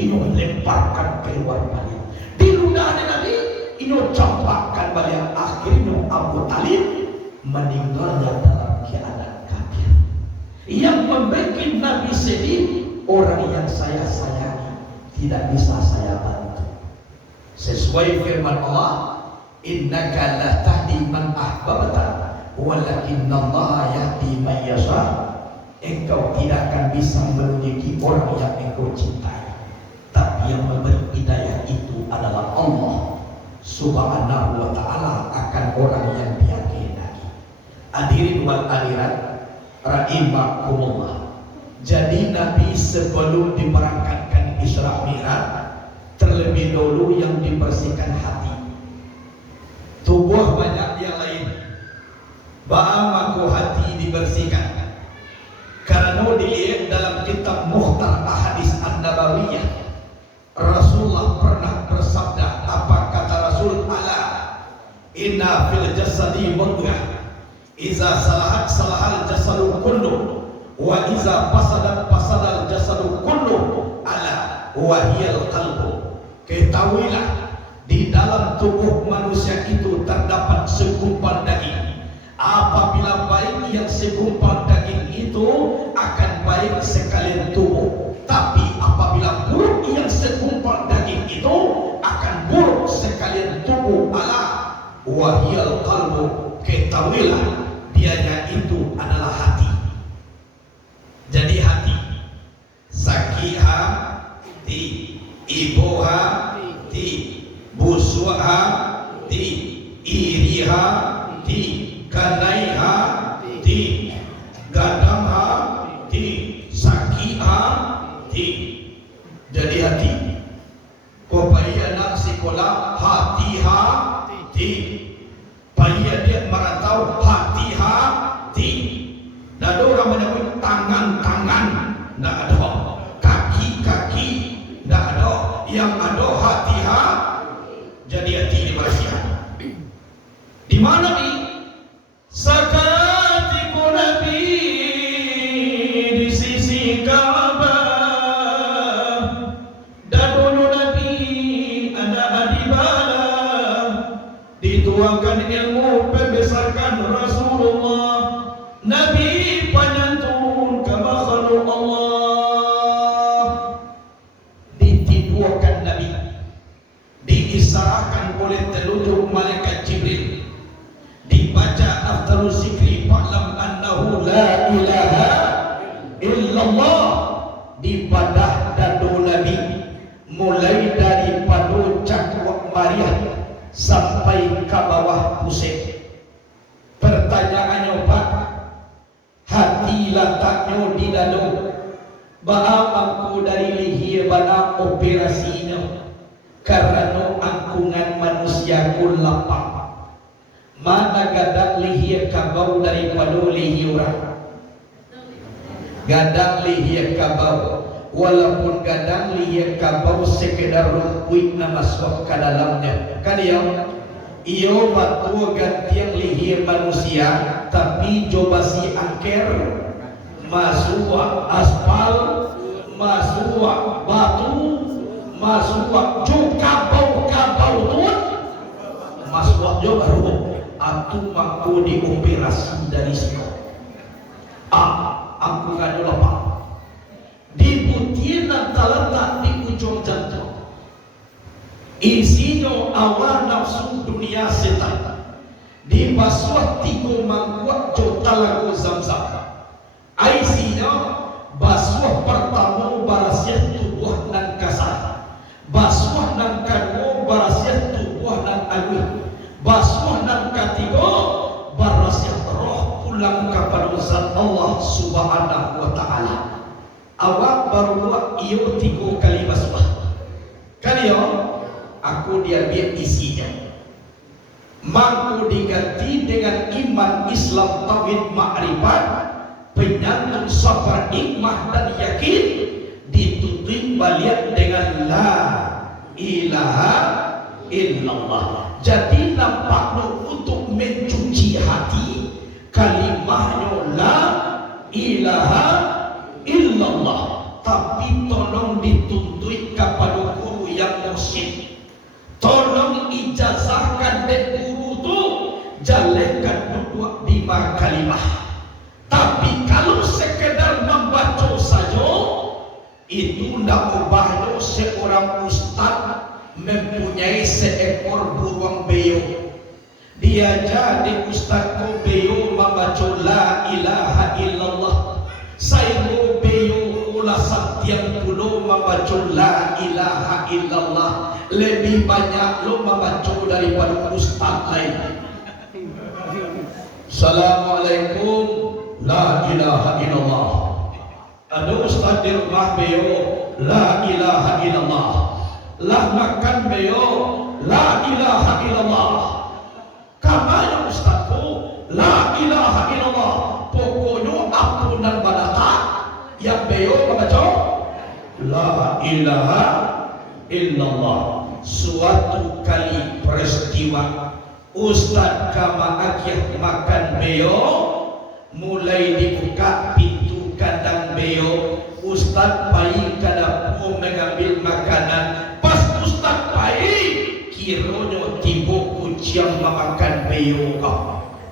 ino lemparkan keluar balik. Di ludah Nabi ino campakkan balik. Akhirnya Abu Talib meninggalnya dalam keadaan kafir. Yang membuat Nabi sedih, orang yang saya sayangi tidak bisa saya bantu. Sesuai firman Allah, innaka la tahdi man ahbabta walakinnallaha yahdi man yasha. Engkau tidak akan bisa mendidik orang yang engkau cintai, tapi yang memberi hidayah itu adalah Allah Subhanahu wa ta'ala akan orang yang dia kehendaki. Hadirin wal hadirat rahimakumullah. Jadi Nabi sebelum diberangkatkan Isra Mi'raj, terlebih dahulu yang dibersihkan hati. Tubuh banyak yang lain, ba'amaku hati dibersihkan. Karena dilihat dalam kitab Mukhtar Ahadits An-Nabawiyah, Rasulullah pernah bersabda, apa kata Rasul? Ala inna fil jasadi mudghah, iza salahat salahal jasadu kullu, wa iza fasadat fasadal jasadu kullu, ala wahiyal qalbu. Ketahuilah, di dalam tubuh manusia itu terdapat segumpal daging. Apabila baik yang segumpal daging itu akan baik sekalian tubuh, tapi apabila buruk yang segumpal daging itu akan buruk sekalian tubuh. Ala wahiyal qalbu, ketahuilah dianya itu adalah hati. Jadi hati, sakiha ti, ibuha ti, busuha ti, iriha ti, kanaiha ti, gadamha ti, sakiha ti. Jadi hati. Kopaya nak sekolah hatiha ti, paya dia merantau hatiha ti. Dan orang menyebut tangan-tangan tidak ada, kaki-kaki tidak ada, yang ada hatiha. Jadi hati dibersihkan. Di mana nih? Sakatiku Nabi di sisi Ka'bah, dan dulu Nabi ada adibala, dituangkan ilmu pembesarkan Rasulullah. Nabi penyantun ke makhluk Allah, ditiduakan Nabi, diisarahkan oleh telunjuk malaikat Jibril, dibaca afdalul zikri fa'lam annahu la ilaha illallah, dibadah dadu Nabi mulai dari padu cakwa Maria sampai ke bawah pusat. Pertanyaannya, Pak, hati letaknya di dadu, baamku dari lihir bana operasinya, karena angkungan manusiaku lapang. Mana gadang lihir kabau daripada lihir orang. Gadang lihir kabau, walaupun gadang lihir kabau sekedar rumput nama masuk ke dalamnya. Kan ya, iyo batu gantian lihir manusia, tapi coba si angker masuk aspal, masuk batu, masuk juga kabau tuh, masuk juga rumput. Aku mampu dioperasi dari sini. Aku kan lupa. Dibutir dan terletak di ujung jantung. Isinya awal nafsu dunia setan. Dibasuh tiga mangkuk juta lagu Zam-Zam. Isinya basuh pertama barasiah tubuh dan kasar. Basuh dan kedua barasiah tubuh dan agung. Basuh dan ketiga barasiah roh pulang kepada zat Allah Subhanahu wa ta'ala. Awak baru buat iyo 3 kali basuh. Kan ya, aku dia biar isinya. Mampu diganti dengan iman, Islam, tauhid, ma'rifat, penyantun, sabar, hikmah dan yakin, ditutup balik dengan la ilaha illallah. Jadi nampaknya untuk mencuci hati, kalimahnya la ilaha illallah, tapi tolong dituntut kepada bahwa seorang ustaz mempunyai seekor burung beo. Dia jadi ustaz ko beo membaca la ilaha illallah. Saya ko beo ulah setiap pulau membaca la ilaha illallah. Lebih banyak lo membaca daripada ustaz lain. Assalamualaikum, la ilaha illallah. Ada ustaz di rumah beo, la ilaha illallah. Lah makan beo, la ilaha illallah. Kamanya ustazku, la ilaha illallah. Pokoknya ampunan badata yang beo membaca la ilaha illallah. Suatu kali peristiwa ustaz kama akhir makan beo, mulai dibuka pintu kandang beo. Ustaz pai ke dapur mengambil makanan. Pas ustaz pai, kiranya tiba kuciang memakan beo.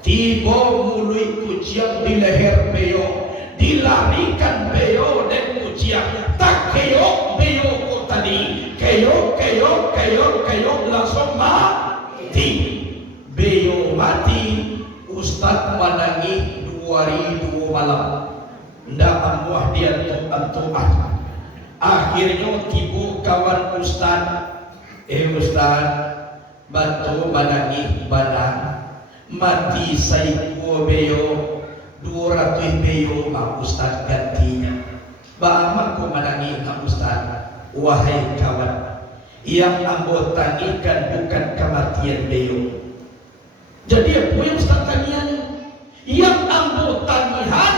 Tiba mulai kuciang di leher beo, dilarikan beo dan kuciang. Tak keok beo ko tadi, keok langsung mati. Beo mati, ustaz menangis 2 hari 2 malam. Ndak amuah dia tuan. Akhirnya tiba kawan ustaz, ustaz, bantu menangis badan mati saya beo 200 beo mak ustaz gantinya. Bagaimana kau menangis mak ustaz? Wahai kawan, yang ambo tangikan bukan kematian beo. Jadi apa yang ustaz tangian? Yang ambo tangihan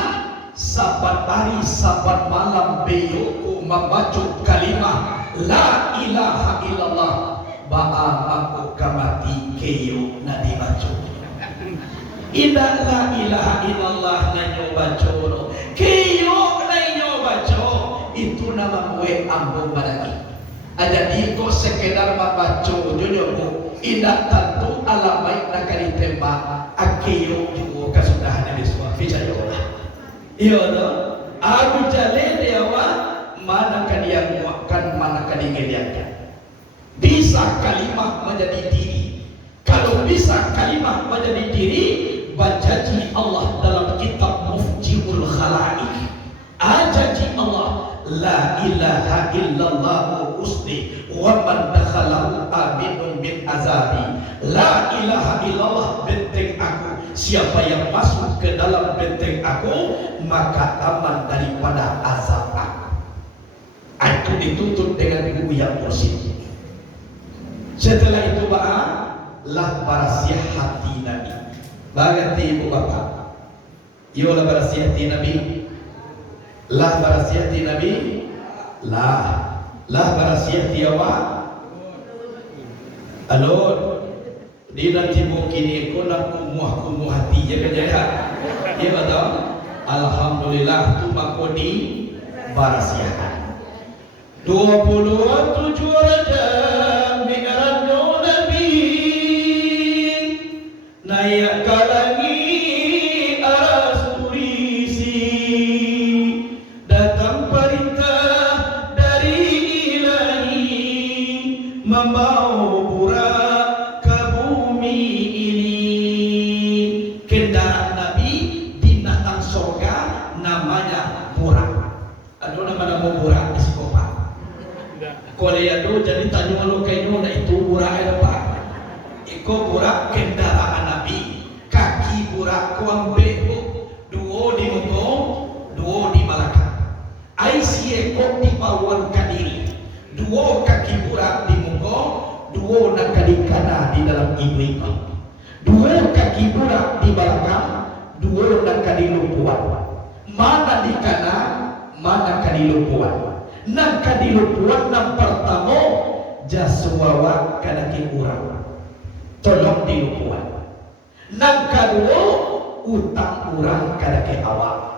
sabat hari sabat malam beo ku membaca kalimah la ilaha illallah. Ba'a aku kamati keyo na dibaca. Ida la ilaha illallah na nyobaca. Keyo na nyobaca. Itu nama gue ambo badaki. Jadi kok sekedar membaca jodohmu. Ida tentu alam baik nak ditembak. Akeyo juga kesudahan dari semua. Fijayolah. Iya toh. Aku jalin dia mana kan dia muakkan, mana kan dia ngeliatkan. Bisa kalimat menjadi diri. Kalau bisa kalimat menjadi diri, bacaji Allah dalam kitab Mufjiul Khalaik. Ajaji Allah, la ilaha illallah usni wa man dakhalahu aminun min azabi. La ilaha illallah benteng aku. Siapa yang masuk ke dalam benteng aku, maka aman daripada azab aku. Aku dituntut dengan buku yang positif. Setelah itu lah barasiah hati Nabi. Bagati ibu bapak. Yola barasiah hati Nabi. Lah barasiah hati Nabi. Lah barasiah hati awak. Alor. Di nanti mungkin ko nak kumuh hati je kerja. Ya betul. Alhamdulillah tu makodi barasiah. 27 Rajab mi'rajul Nabi naik ke langit aras turisi, datang perintah dari Ilahi membawa burak ke bumi ini. Kendaraan Nabi binatang surga namanya burak. Ada nama burak di sekolah. Kalau itu jadi tanya lo kaino na itu burak ada pak. Iko burak kendaraan Nabi, kaki burak kuang bego, 2 di muka, 2 di belakang. Aisyah kok di bawah kadiri, 2 kaki burak di muka, 2 nak di kanan di dalam ibu. 2 kaki burak di belakang, 2 nak di lumpuan. Mana di kanan, mana di lumpuan. Nang kadilupuan nang pertama jaswawa kadaki urang tolong dilupuan. Nang kedua utang urang kadaki awak.